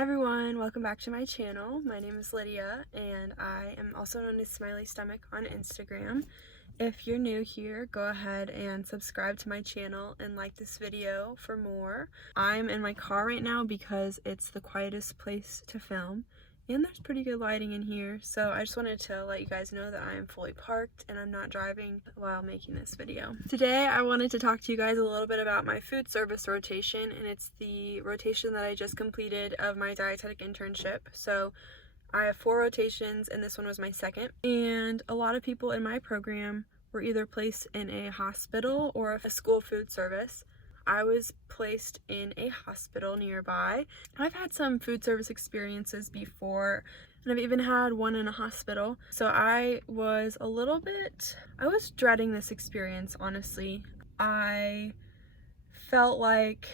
Hi everyone, welcome back to my channel. My name is Lydia and I am also known as Smiley Stomach on Instagram. If you're new here, go ahead and subscribe to my channel and like this video for more. I'm in my car right now because it's the quietest place to film and there's pretty good lighting in here, so I just wanted to let you guys know that I am fully parked and I'm not driving while making this video. Today I wanted to talk to you guys a little bit about my food service rotation, and it's the rotation that I just completed of my dietetic internship. So I have 4 rotations and this one was my second, and a lot of people in my program were either placed in a hospital or a school food service. I was placed in a hospital nearby. I've had some food service experiences before, and I've even had one in a hospital. So I was dreading this experience, honestly. I felt like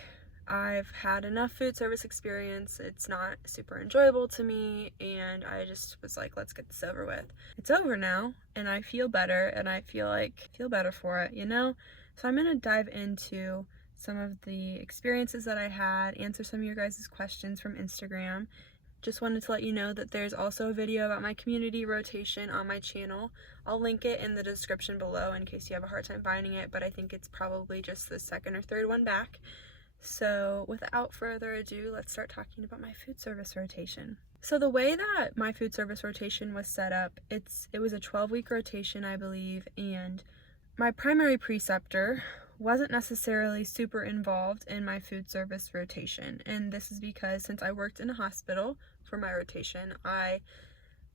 I've had enough food service experience. It's not super enjoyable to me, and I just was like, let's get this over with. It's over now, and I feel better, and I feel better for it, you know? So I'm gonna dive into some of the experiences that I had, answer some of your guys' questions from Instagram. Just wanted to let you know that there's also a video about my community rotation on my channel. I'll link it in the description below in case you have a hard time finding it, but I think it's probably just the second or third one back. So without further ado, let's start talking about my food service rotation. So the way that my food service rotation was set up, it was a 12-week rotation, I believe, and my primary preceptor wasn't necessarily super involved in my food service rotation, and this is because since I worked in a hospital for my rotation, I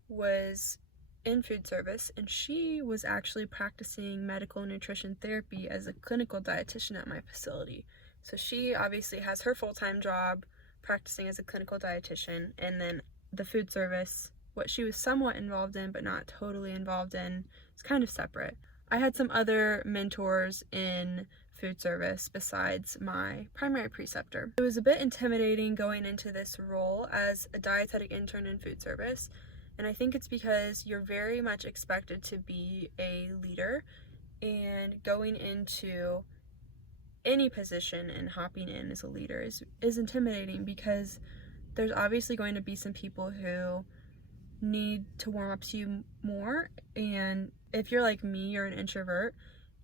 was in food service, and she was actually practicing medical nutrition therapy as a clinical dietitian at my facility. So she obviously has her full-time job practicing as a clinical dietitian, and then the food service, what she was somewhat involved in but not totally involved in, is kind of separate. I had some other mentors in food service besides my primary preceptor. It was a bit intimidating going into this role as a dietetic intern in food service, and I think it's because you're very much expected to be a leader, and going into any position and hopping in as a leader is intimidating because there's obviously going to be some people who need to warm up to you more, and if you're like me, you're an introvert,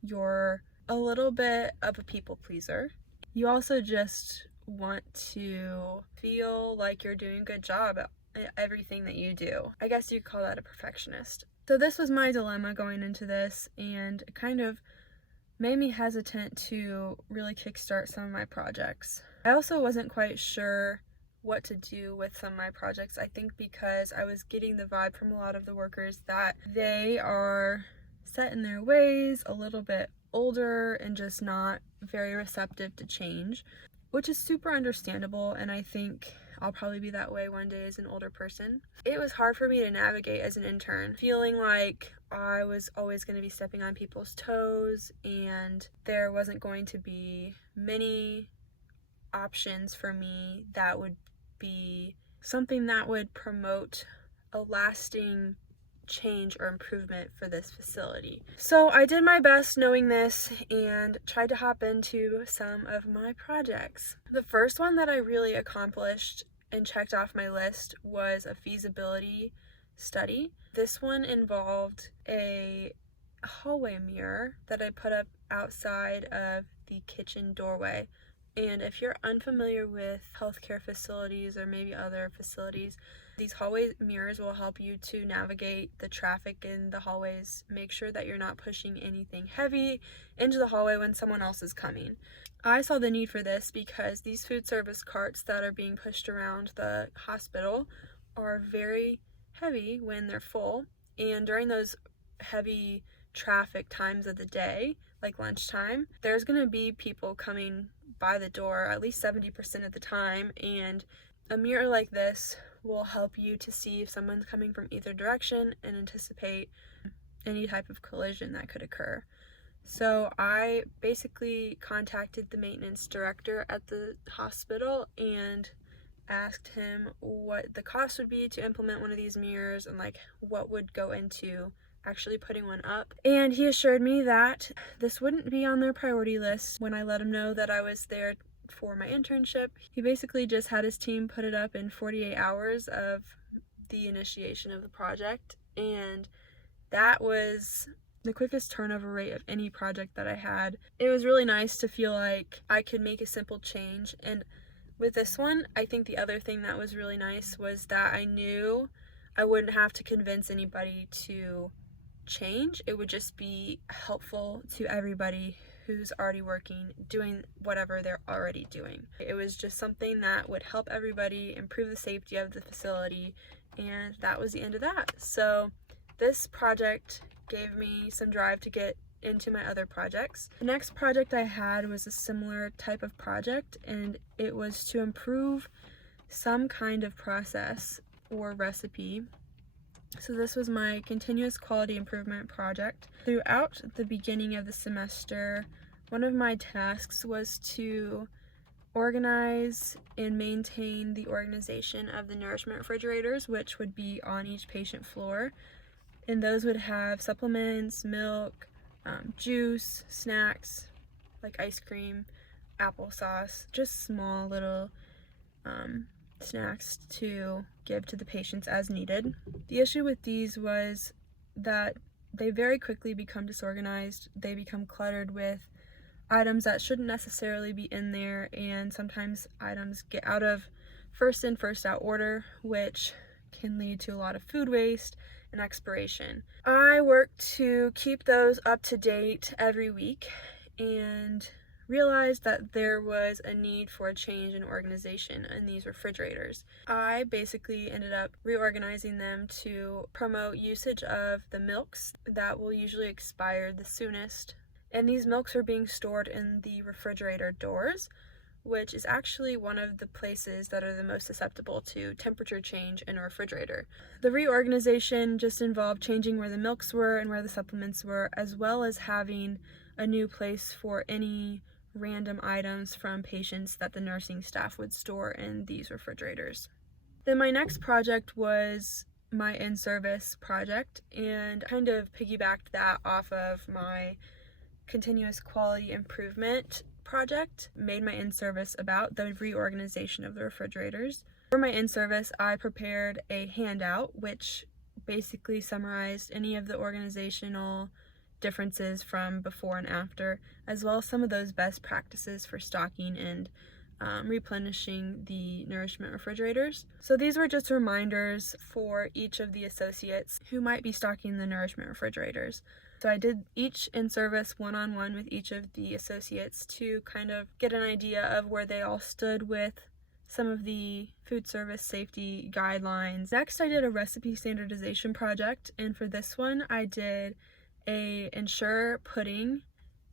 you're a little bit of a people pleaser. You also just want to feel like you're doing a good job at everything that you do. I guess you could call that a perfectionist. So this was my dilemma going into this, and it kind of made me hesitant to really kickstart some of my projects. I also wasn't quite sure what to do with some of my projects. I think because I was getting the vibe from a lot of the workers that they are set in their ways, a little bit older, and just not very receptive to change, which is super understandable, and I think I'll probably be that way one day as an older person. It was hard for me to navigate as an intern, feeling like I was always going to be stepping on people's toes and there wasn't going to be many options for me that would be something that would promote a lasting change or improvement for this facility. So I did my best knowing this and tried to hop into some of my projects. The first one that I really accomplished and checked off my list was a feasibility study. This one involved a hallway mirror that I put up outside of the kitchen doorway. And if you're unfamiliar with healthcare facilities or maybe other facilities, these hallway mirrors will help you to navigate the traffic in the hallways, make sure that you're not pushing anything heavy into the hallway when someone else is coming. I saw the need for this because these food service carts that are being pushed around the hospital are very heavy when they're full, and during those heavy traffic times of the day, like lunchtime, there's going to be people coming by the door at least 70% of the time, and a mirror like this will help you to see if someone's coming from either direction and anticipate any type of collision that could occur. So I basically contacted the maintenance director at the hospital and asked him what the cost would be to implement one of these mirrors and like what would go into actually putting one up. And he assured me that this wouldn't be on their priority list when I let him know that I was there for my internship. He basically just had his team put it up in 48 hours of the initiation of the project, and that was the quickest turnover rate of any project that I had. It was really nice to feel like I could make a simple change, and with this one, I think the other thing that was really nice was that I knew I wouldn't have to convince anybody to change. It would just be helpful to everybody who's already working, doing whatever they're already doing. It was just something that would help everybody, improve the safety of the facility, and that was the end of that. So this project gave me some drive to get into my other projects. The next project I had was a similar type of project, and it was to improve some kind of process or recipe. So this was my continuous quality improvement project. Throughout the beginning of the semester, one of my tasks was to organize and maintain the organization of the nourishment refrigerators, which would be on each patient floor. And those would have supplements, milk, juice, snacks, like ice cream, applesauce, just small little snacks to give to the patients as needed. The issue with these was that they very quickly become disorganized. They become cluttered with items that shouldn't necessarily be in there, and sometimes items get out of first in, first out order, which can lead to a lot of food waste and expiration. I work to keep those up to date every week and realized that there was a need for a change in organization in these refrigerators. I basically ended up reorganizing them to promote usage of the milks that will usually expire the soonest. And these milks are being stored in the refrigerator doors, which is actually one of the places that are the most susceptible to temperature change in a refrigerator. The reorganization just involved changing where the milks were and where the supplements were, as well as having a new place for any random items from patients that the nursing staff would store in these refrigerators. Then my next project was my in-service project, and kind of piggybacked that off of my continuous quality improvement project, made my in-service about the reorganization of the refrigerators. For my in-service, I prepared a handout which basically summarized any of the organizational differences from before and after, as well as some of those best practices for stocking and replenishing the nourishment refrigerators. So these were just reminders for each of the associates who might be stocking the nourishment refrigerators. So I did each in-service one-on-one with each of the associates to kind of get an idea of where they all stood with some of the food service safety guidelines. Next, I did a recipe standardization project, and for this one, I did a Ensure pudding,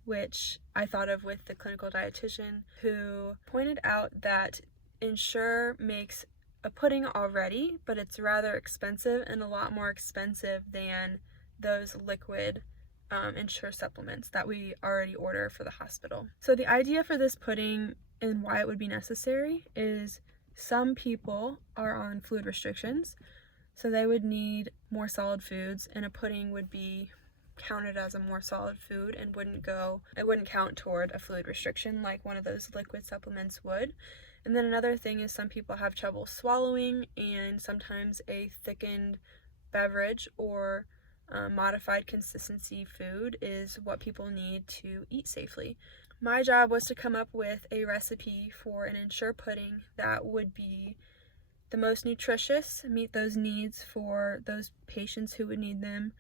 which I thought of with the clinical dietitian, who pointed out that Ensure makes a pudding already, but it's rather expensive and a lot more expensive than those liquid Ensure supplements that we already order for the hospital. So the idea for this pudding and why it would be necessary is some people are on fluid restrictions, so they would need more solid foods, and a pudding would be counted as a more solid food and it wouldn't count toward a fluid restriction like one of those liquid supplements would. And then another thing is some people have trouble swallowing, and sometimes a thickened beverage or modified consistency food is what people need to eat safely. My job was to come up with a recipe for an Ensure pudding that would be the most nutritious, meet those needs for those patients who would need them,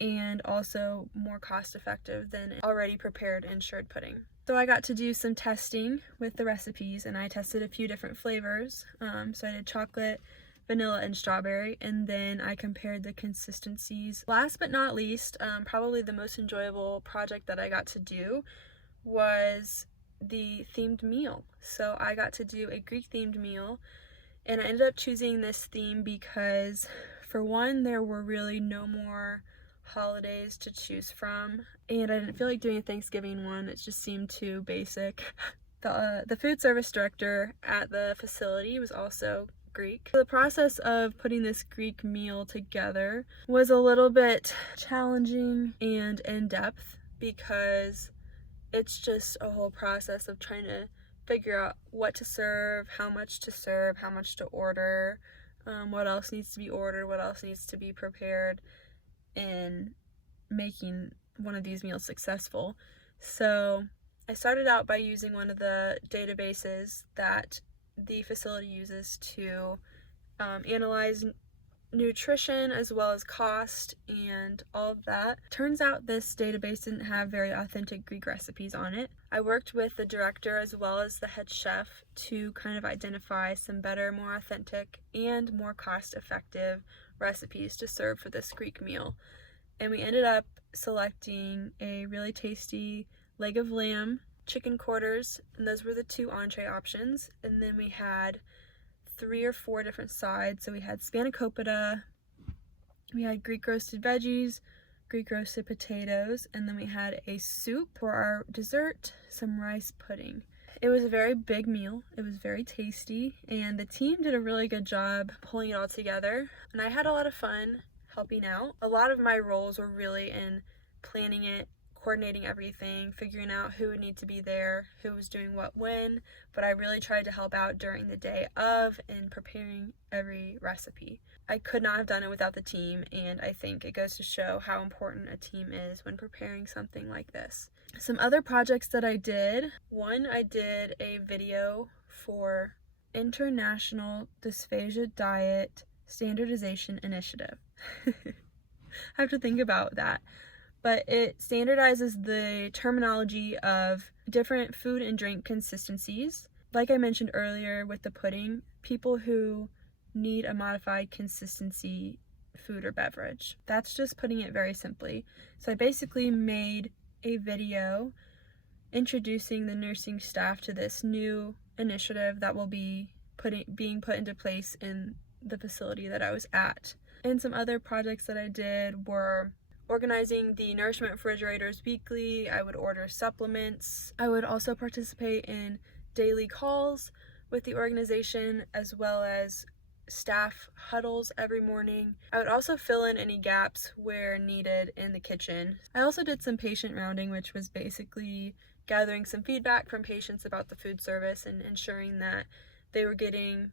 and also more cost effective than already prepared Ensured pudding. So I got to do some testing with the recipes, and I tested a few different flavors. So I did chocolate, vanilla, and strawberry, and then I compared the consistencies. Last but not least, probably the most enjoyable project that I got to do was the themed meal. So I got to do a Greek themed meal, and I ended up choosing this theme because, for one, there were really no more holidays to choose from, and I didn't feel like doing a Thanksgiving one. It just seemed too basic. The food service director at the facility was also Greek. The process of putting this Greek meal together was a little bit challenging and in-depth because it's just a whole process of trying to figure out what to serve, how much to order, what else needs to be ordered, what else needs to be prepared in making one of these meals successful. So I started out by using one of the databases that the facility uses to analyze nutrition as well as cost and all of that. Turns out this database didn't have very authentic Greek recipes on it. I worked with the director as well as the head chef to kind of identify some better, more authentic, and more cost-effective recipes to serve for this Greek meal. And we ended up selecting a really tasty leg of lamb, chicken quarters, and those were the 2 entree options. And then we had 3 or 4 different sides. So we had spanakopita, we had Greek roasted veggies, Greek roasted potatoes, and then we had a soup for our dessert, some rice pudding. It was a very big meal. It was very tasty, and the team did a really good job pulling it all together. And I had a lot of fun helping out. A lot of my roles were really in planning it, coordinating everything, figuring out who would need to be there, who was doing what when, but I really tried to help out during the day of and preparing every recipe. I could not have done it without the team, and I think it goes to show how important a team is when preparing something like this. Some other projects that I did. One, I did a video for International Dysphagia Diet Standardization Initiative. I have to think about that. But it standardizes the terminology of different food and drink consistencies. Like I mentioned earlier with the pudding, people who need a modified consistency food or beverage. That's just putting it very simply. So I basically made a video introducing the nursing staff to this new initiative that will be being put into place in the facility that I was at. And some other projects that I did were organizing the nourishment refrigerators weekly. I would order supplements. I would also participate in daily calls with the organization as well as staff huddles every morning. I would also fill in any gaps where needed in the kitchen. I also did some patient rounding, which was basically gathering some feedback from patients about the food service and ensuring that they were getting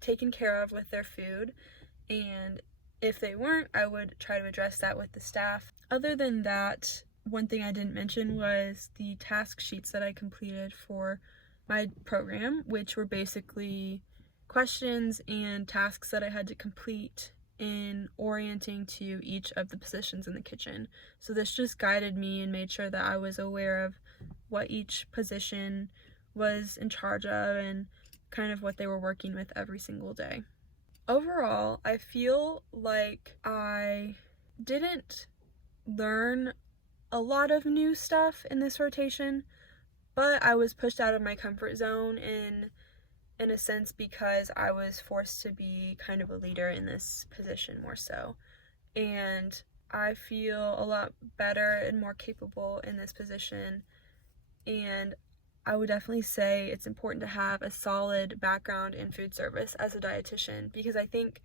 taken care of with their food. And if they weren't, I would try to address that with the staff. Other than that, one thing I didn't mention was the task sheets that I completed for my program, which were basically questions and tasks that I had to complete in orienting to each of the positions in the kitchen. So this just guided me and made sure that I was aware of what each position was in charge of and kind of what they were working with every single day. Overall, I feel like I didn't learn a lot of new stuff in this rotation, but I was pushed out of my comfort zone in a sense because I was forced to be kind of a leader in this position more so. And I feel a lot better and more capable in this position, and I would definitely say it's important to have a solid background in food service as a dietitian, because I think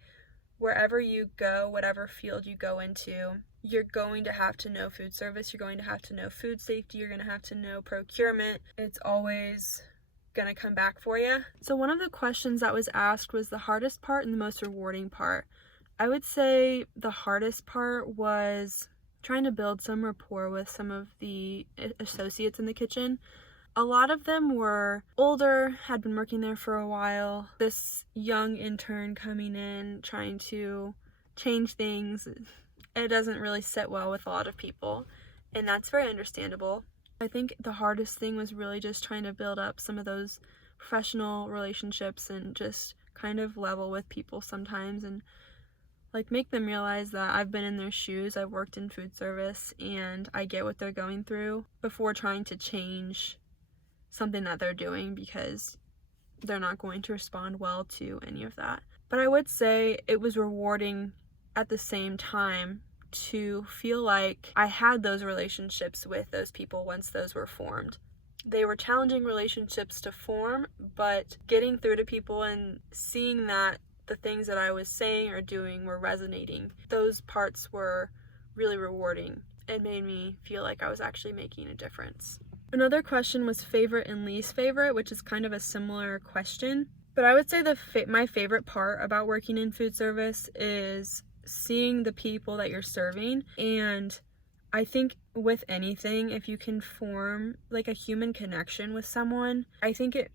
wherever you go, whatever field you go into, you're going to have to know food service, you're going to have to know food safety, you're going to have to know procurement. It's always going to come back for you. So one of the questions that was asked was the hardest part and the most rewarding part. I would say the hardest part was trying to build some rapport with some of the associates in the kitchen. A lot of them were older, had been working there for a while. This young intern coming in, trying to change things, it doesn't really sit well with a lot of people, and that's very understandable. I think the hardest thing was really just trying to build up some of those professional relationships and just kind of level with people sometimes and like make them realize that I've been in their shoes, I've worked in food service, and I get what they're going through before trying to change something that they're doing because they're not going to respond well to any of that. But I would say it was rewarding at the same time to feel like I had those relationships with those people once those were formed. They were challenging relationships to form, but getting through to people and seeing that the things that I was saying or doing were resonating, those parts were really rewarding and made me feel like I was actually making a difference. Another question was favorite and least favorite, which is kind of a similar question. But I would say my favorite part about working in food service is seeing the people that you're serving. And I think with anything, if you can form like a human connection with someone, I think it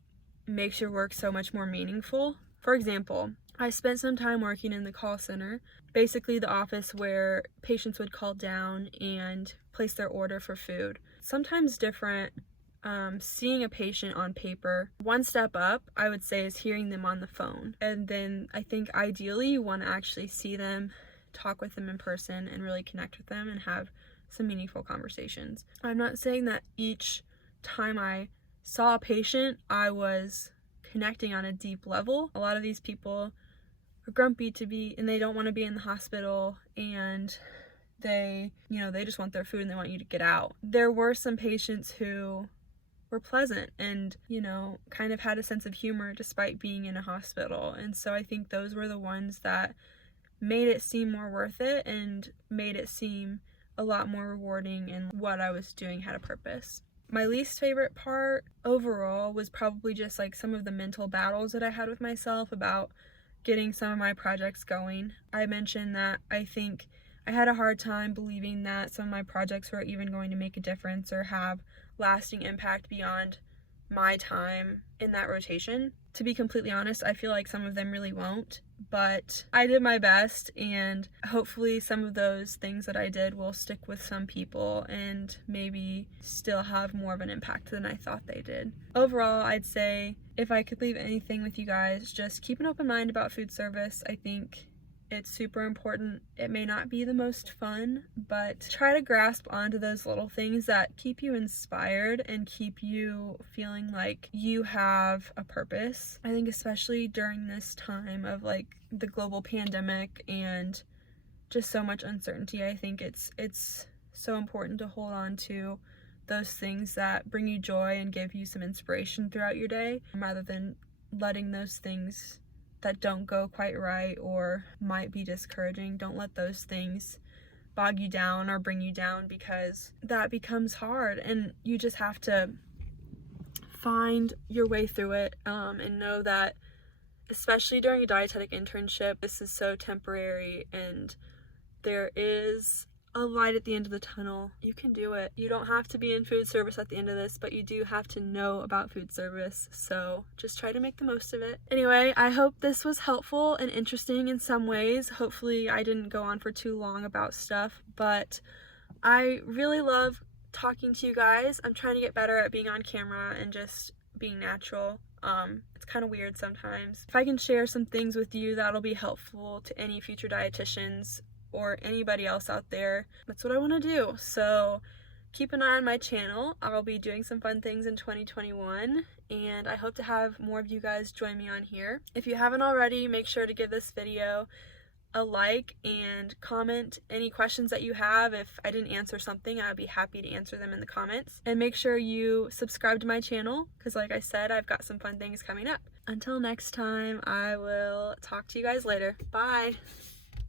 makes your work so much more meaningful. For example, I spent some time working in the call center, basically the office where patients would call down and place their order for food. Sometimes different. Seeing a patient on paper. One step up, I would say, is hearing them on the phone. And then I think ideally you want to actually see them, talk with them in person, and really connect with them and have some meaningful conversations. I'm not saying that each time I saw a patient, I was connecting on a deep level. A lot of these people are grumpy and they don't want to be in the hospital, and they just want their food and they want you to get out. There were some patients who were pleasant and, kind of had a sense of humor despite being in a hospital. And so I think those were the ones that made it seem more worth it and made it seem a lot more rewarding, and what I was doing had a purpose. My least favorite part overall was probably just like some of the mental battles that I had with myself about getting some of my projects going. I mentioned that I think I had a hard time believing that some of my projects were even going to make a difference or have lasting impact beyond my time in that rotation. To be completely honest, I feel like some of them really won't, but I did my best, and hopefully some of those things that I did will stick with some people and maybe still have more of an impact than I thought they did. Overall, I'd say if I could leave anything with you guys, just keep an open mind about food service. I think it's super important. It may not be the most fun, but try to grasp onto those little things that keep you inspired and keep you feeling like you have a purpose. I think especially during this time of like the global pandemic and just so much uncertainty, I think it's so important to hold on to those things that bring you joy and give you some inspiration throughout your day, rather than letting those things that don't go quite right or might be discouraging, don't let those things bog you down or bring you down, because that becomes hard and you just have to find your way through it, and know that especially during a dietetic internship, this is so temporary and there is a light at the end of the tunnel. You can do it. You don't have to be in food service at the end of this, but you do have to know about food service, so just try to make the most of it. Anyway, I hope this was helpful and interesting in some ways. Hopefully I didn't go on for too long about stuff, but I really love talking to you guys. I'm trying to get better at being on camera and just being natural. It's kind of weird sometimes. If I can share some things with you that'll be helpful to any future dietitians or anybody else out there, that's what I want to do. So keep an eye on my channel. I'll be doing some fun things in 2021, and I hope to have more of you guys join me on here. If you haven't already, make sure to give this video a like and comment any questions that you have. If I didn't answer something, I'd be happy to answer them in the comments. And make sure you subscribe to my channel, because like I said, I've got some fun things coming up. Until next time, I will talk to you guys later. Bye!